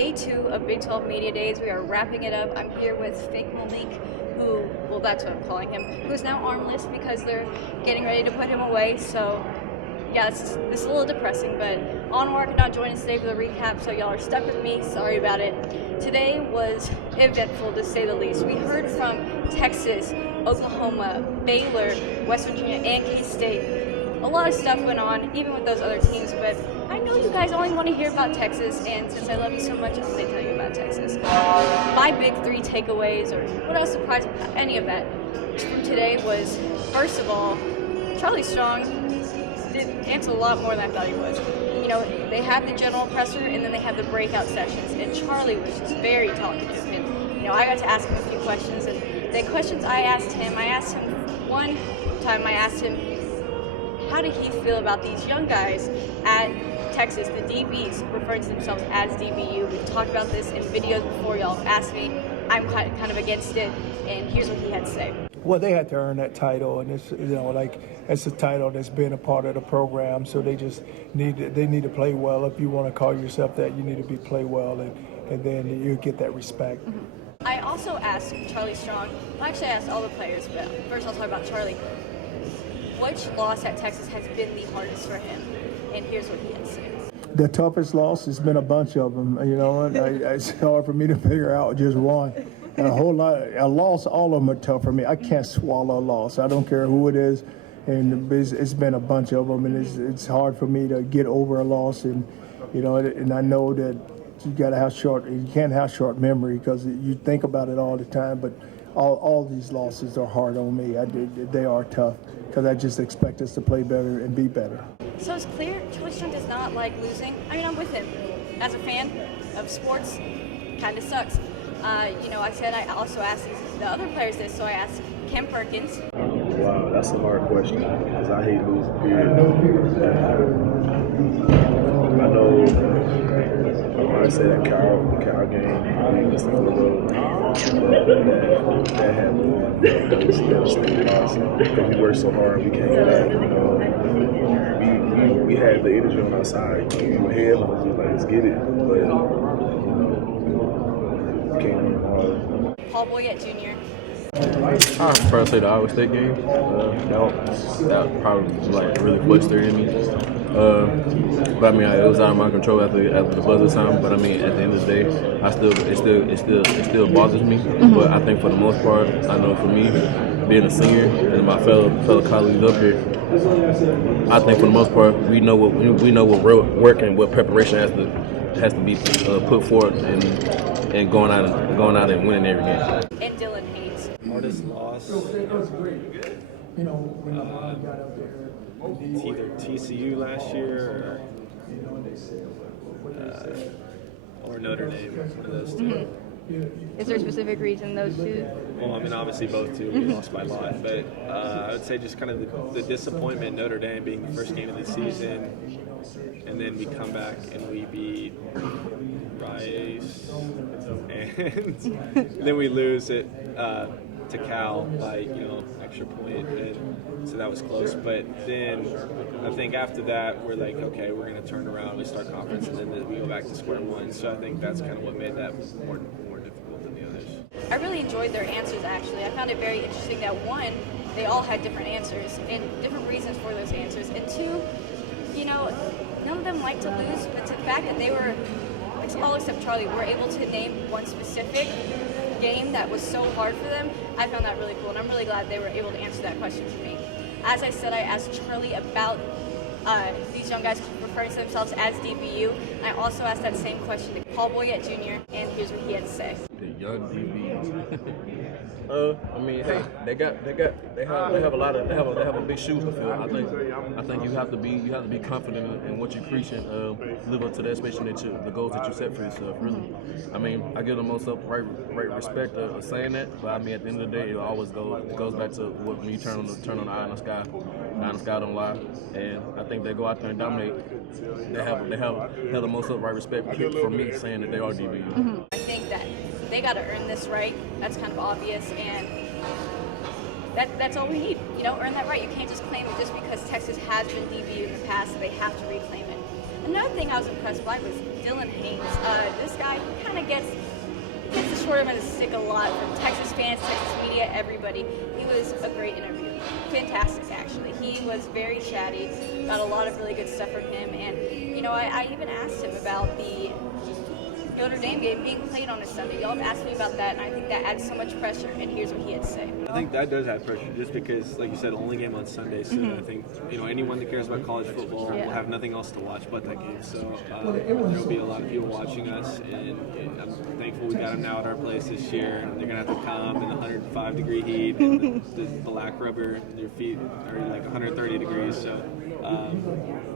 day 2 of Big 12 Media Days. We are wrapping it up. I'm here with Fake Malik, who, well, that's what I'm calling him, who's now armless because they're getting ready to put him away. So, yeah, this is a little depressing, but Anwar could not join us today for the recap, so y'all are stuck with me. Sorry about it. Today was eventful, to say the least. We heard from Texas, Oklahoma, Baylor, West Virginia, and K-State. A lot of stuff went on, even with those other teams, but I know you guys only want to hear about Texas, and since I love you so much, I'm going to tell you about Texas. My big 3 takeaways, or what I was surprised about any of that from today was, first of all, Charlie Strong did answer a lot more than I thought he was. You know, they have the general presser, and then they have the breakout sessions, and Charlie was just very talkative, and, you know, I got to ask him a few questions, and the questions I asked him one time, I asked him, how did he feel about these young guys at Texas, the DBs, referring to themselves as DBU? We've talked about this in videos before. Y'all have asked me. I'm kind of against it, and here's what he had to say. Well, they had to earn that title, and it's, you know, like, it's a title that's been a part of the program. So they just need to play well. If you want to call yourself that, you need to play well, and then you get that respect. Mm-hmm. I also asked Charlie Strong. Well, actually, I asked all the players, but first I'll talk about Charlie. Which loss at Texas has been the hardest for him? And here's what he had to say. The toughest loss has been a bunch of them, you know, and it's hard for me to figure out just one. And a loss, all of them are tough for me. I can't swallow a loss. I don't care who it is, and it's been a bunch of them, and it's hard for me to get over a loss, and, you know, and I know that you can't have short memory because you think about it all the time, but all these losses are hard on me. They are tough because I just expect us to play better and be better. So it's clear Charlie Strong does not like losing. I mean, I'm with him. As a fan of sports, kind of sucks. You know, I said I also asked the other players this, so I asked Cam Perkins. Wow, that's a hard question because I hate losing, period. I know when I say that Cal game, we missed the field goal. That happened. That was devastating loss because we worked so hard, we came back. You know, we had the energy on our side. We were ahead, but we was like, let's get it. But you know, came on hard. Paul Boyette Jr. I prefer to say the Iowa State game. That probably like really frustrated me. But I mean, it was out of my control after the buzzer time. But I mean, at the end of the day, it still bothers me. Mm-hmm. But I think for the most part, I know for me, being a senior and my fellow colleagues up here, I think for the most part, we know what real work and what preparation has to be put forth and going out and winning every game. And Dylan Hayes. Hardest loss. It was great. You know, when LeBron got up there. It's either TCU last year or Notre Dame. One of those two. Mm-hmm. Is there a specific reason those two? Well, I mean, obviously both two we lost by a lot, but I would say just kind of the disappointment Notre Dame being the first game of the season, and then we come back and we beat Rice, and then we lose it to Cal by extra point, and so that was close. But then I think after that we're like, okay, we're going to turn around, we start conference, and then we go back to square one. So I think that's kind of what made that more difficult than the others. I really enjoyed their answers, actually. I found it very interesting that, one, they all had different answers and different reasons for those answers, and two, none of them liked to lose, but the fact that they were, all except Charlie, were able to name one specific game that was so hard for them, I found that really cool, and I'm really glad they were able to answer that question for me. As I said, I asked Charlie about these young guys referring to themselves as DBU. I also asked that same question to Paul Boyette Jr., and here's what he had to say. The young DBs. I mean, hey, they have a big shoes to fill. I think you have to be confident in what you're preaching. Live up to the expectation the goals that you set for yourself. Really, I mean, I give the most right respect of saying that. But I mean, at the end of the day, it always goes back to when you turn on the eye in the sky. The eye in the sky don't lie, and I think they go out there and dominate. They have the most upright respect for me saying that they are DBU. Mm-hmm. I think that they got to earn this right. That's kind of obvious, and that's all we need. Earn that right. You can't just claim it just because Texas has been DBU in the past, so they have to reclaim it. Another thing I was impressed by was Dylan Haynes. This guy kind of gets the short end of the stick a lot from Texas fans, Texas media, everybody. He was a great interview. Fantastic, actually. He was very chatty, got a lot of really good stuff from him. And, you know, I even asked him about the Notre Dame game being played on a Sunday. Y'all have asked me about that, and I think that adds so much pressure. And here's what he had to say. I think that does add pressure, just because, like you said, only game on Sunday. So I think, you know, anyone that cares about college football will have nothing else to watch but that game. So there'll be a lot of people watching us, and I'm thankful we got them now at our place this year. And they're gonna have to come in the 105-degree heat, and the black rubber, their feet are like 130 degrees. So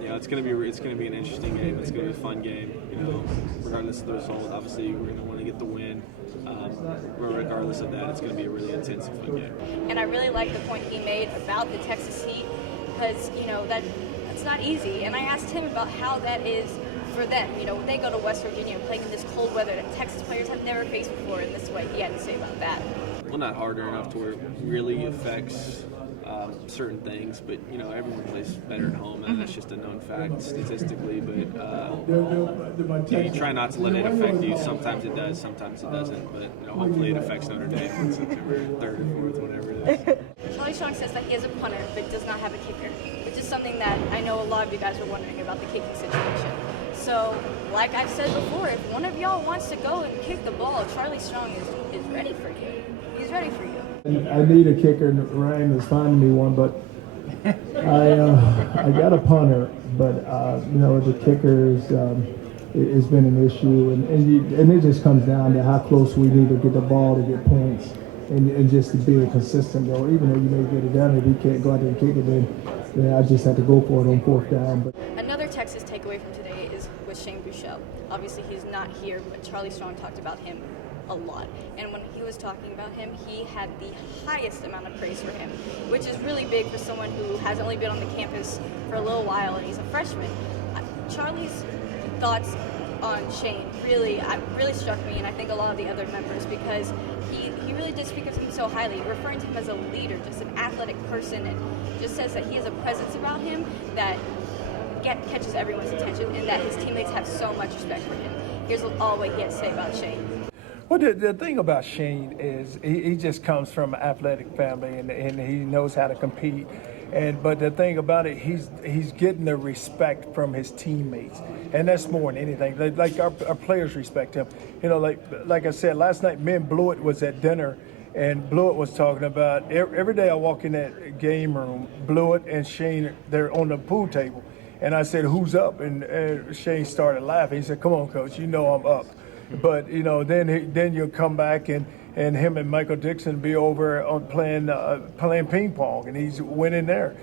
you know, it's gonna be an interesting game. It's gonna be a fun game. You know, regardless of the result, obviously we're gonna want to get the win. But regardless of that, it's going to be a really intense and fun game. And I really like the point he made about the Texas heat, because, you know, that's not easy. And I asked him about how that is for them. You know, when they go to West Virginia and play in this cold weather that Texas players have never faced before in this way, he had to say about that. Well, not harder enough to where it really affects certain things, but, you know, everyone plays better at home, and that's just a known fact statistically. But you try not to let it affect you. Sometimes it does, sometimes it doesn't. But, you know, hopefully it affects Notre Dame on September 3rd or 4th, whatever it is. Charlie Strong says that he is a punter, but does not have a kicker, which is something that I know a lot of you guys are wondering about the kicking situation. So, like I've said before, if one of y'all wants to go and kick the ball, Charlie Strong is ready for you. He's ready for you. I need a kicker, and Ryan is finding me one, but I got a punter, but you know, the kicker has been an issue, and it just comes down to how close we need to get the ball to get points, and just to be a consistent goal. Even though you may get it done, if you can't go out there and kick it, then I just have to go for it on 4th down. But another Texas takeaway from today is with Shane Buechele. Obviously, he's not here, but Charlie Strong talked about him a lot. And when he was talking about him, he had the highest amount of praise for him, which is really big for someone who has only been on the campus for a little while and he's a freshman. Charlie's thoughts on Shane really struck me, and I think a lot of the other members, because he really did speak of him so highly, referring to him as a leader, just an athletic person, and just says that he has a presence about him that catches everyone's attention, and that his teammates have so much respect for him. Here's all what he had to say about Shane. well, the thing about Shane is he just comes from an athletic family, and he knows how to compete. But the thing about it, he's getting the respect from his teammates, and that's more than anything. Like our players respect him. You know, like I said last night, me and Blewett was at dinner, and Blewett was talking about every day I walk in that game room, Blewett and Shane, they're on the pool table, and I said, "Who's up?" And Shane started laughing. He said, "Come on, coach, you know I'm up." But you know, then you'll come back and him and Michael Dixon be over on playing ping pong, and he's winning there.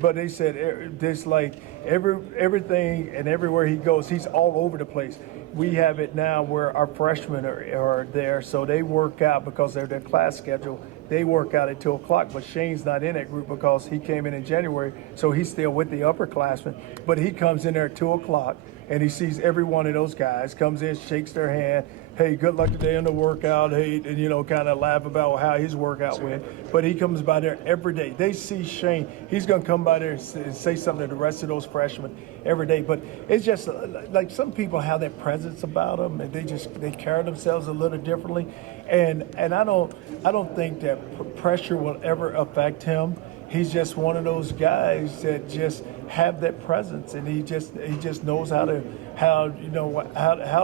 But they said this, like everything and everywhere he goes, he's all over the place. We have it now where our freshmen are there, so they work out because they're their class schedule. They work out at 2 o'clock, but Shane's not in that group because he came in January, so he's still with the upperclassmen. But he comes in there at 2 o'clock, and he sees every one of those guys, comes in, shakes their hand, hey, good luck today on the workout, hey, and, you know, kind of laugh about how his workout went. But he comes by there every day. They see Shane. He's going to come by there and say something to the rest of those freshmen every day. But it's just like some people have that presence about them, and they carry themselves a little differently. And I don't think that pressure will ever affect him. He's just one of those guys that just have that presence, and he just knows how to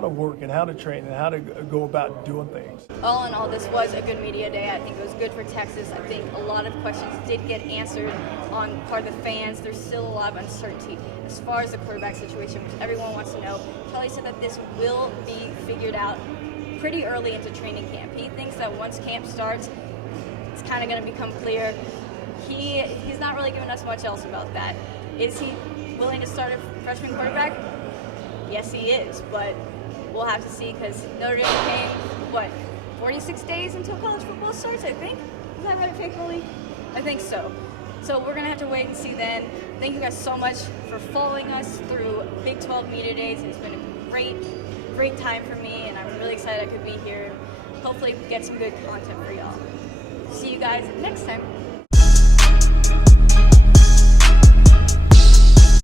work and how to train and how to go about doing things. All in all, this was a good media day. I think it was good for Texas. I think a lot of questions did get answered on part of the fans. There's still a lot of uncertainty as far as the quarterback situation, which everyone wants to know. Charlie said that this will be figured out pretty early into training camp. He thinks that once camp starts, it's kind of going to become clear. He's not really giving us much else about that. Is he willing to start a freshman quarterback? Yes, he is, but we'll have to see, because Notre Dame came, 46 days until college football starts, I think? Is that right, faithfully? I think so. So we're going to have to wait and see then. Thank you guys so much for following us through Big 12 Media Days. It's been a great time for me, and I'm really excited I could be here. Hopefully get some good content for y'all. See you guys next time.